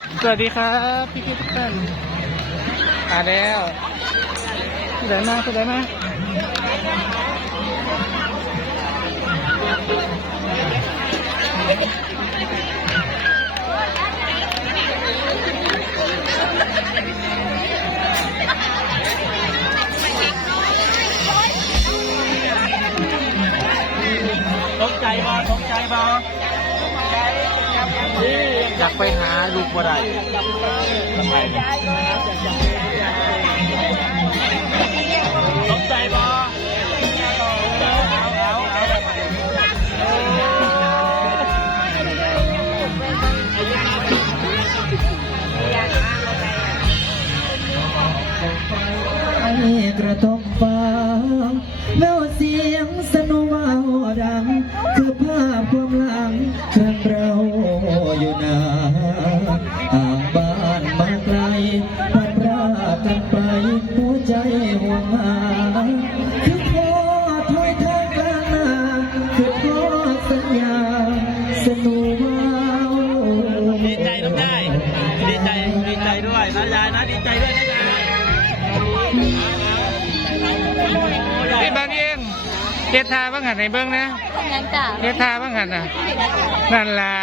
สวัสดีครับพี่พี่ทุกท่านมาแล้วผู้ใดมาผู้ใดมาตกใจบ่ตกใจบ่ อยากไปหาลูกบ่ได้ตกใจบ่กระทบฟ้าแววเสียงสนุ กกันไปหัวใจห่วงหาคือพ่อถอยทางกลางนาคือพ่อสัญญาสนุวาวดีใจน้ำได้ดีใจดีใจด้วยนะยายนะดีใจด้วยนะยายพี่บางเองเฮ็ดทาบ้างหันในเบิ้งนะยังจ้ะเฮ็ดทาบ้างหันน่ะนั่นล่ะ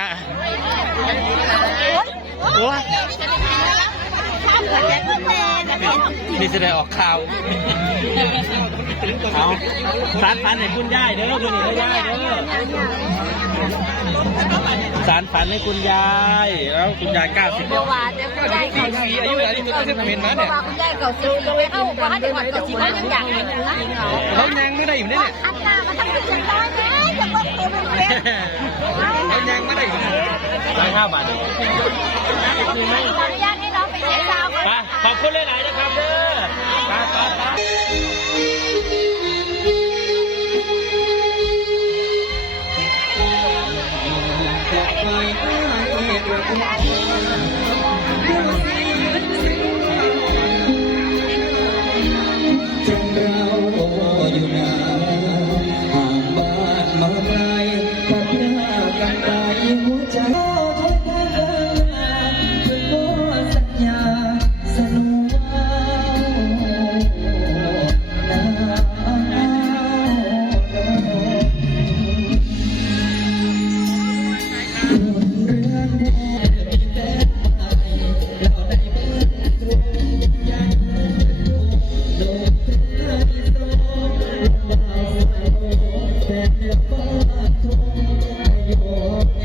โอ้ย นี่จะได้ออกข่าวเอาสารฝันให้คุณยายเด้อคุณนี่ยายเด้อสารฝันให้คุณยายแล้วคุณยายเก้าสิบบัววานเนี่ยคุณยายเก่าสิบอายุอะไรที่มันจะเป็นนะเนี่ยคุณยายเก่าสิบไปเข้าบ้านเด็กวัดเก่าสิบแล้วยังอยากเห็นอยู่นะเขายังไม่ได้อยู่นี่เนี่ยอันหน้ามาทำเป็นจังได้ไหมจะบอกตัวเป็นเพื่อนเขายังไม่ได้อยู่นี่ร้อยห้าบาทขออนุญาตให้น้องไปเช็คซาวด์ก่อนมาขอบคุณหลายๆนะ الكريم ดียวฟ้าทงไม่ยอม